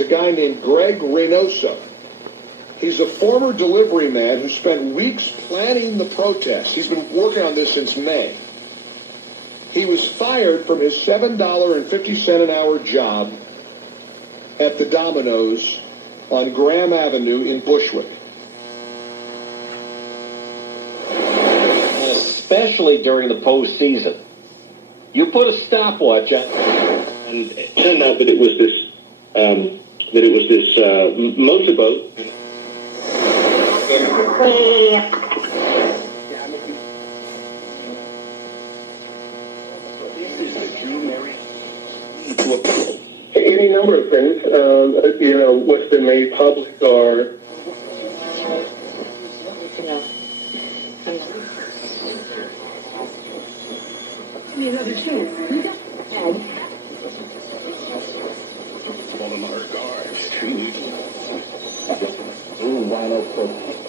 a guy named Greg Reynoso. He's a former delivery man who spent weeks planning the protest. He's been working on this since May. He was fired from his $7.50 an hour job at the Domino's on Graham Avenue in Bushwick. And especially during the postseason. You put a stopwatch on, and it turned out that it was this motorboat. Any number of things, what's been made public are Rhino